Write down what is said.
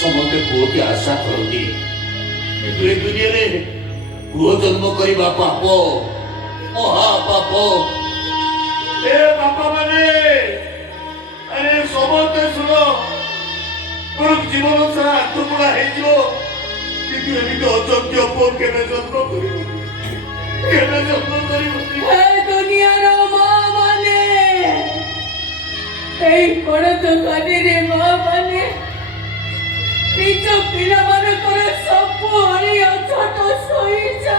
समस्ते पुओ की आशा करती दुनिया पुओ जन्म करवा पाप महापाप ए बापा माने अरे समस्ते शुण मोर जीवन सारा आत्मपुड़ा हो अयोग्य पुओ के जन्म कर दुनियार माँ माने बड़ दुकानी रे माँ माने निज पिला मानकर सब हरिया छोट सही जा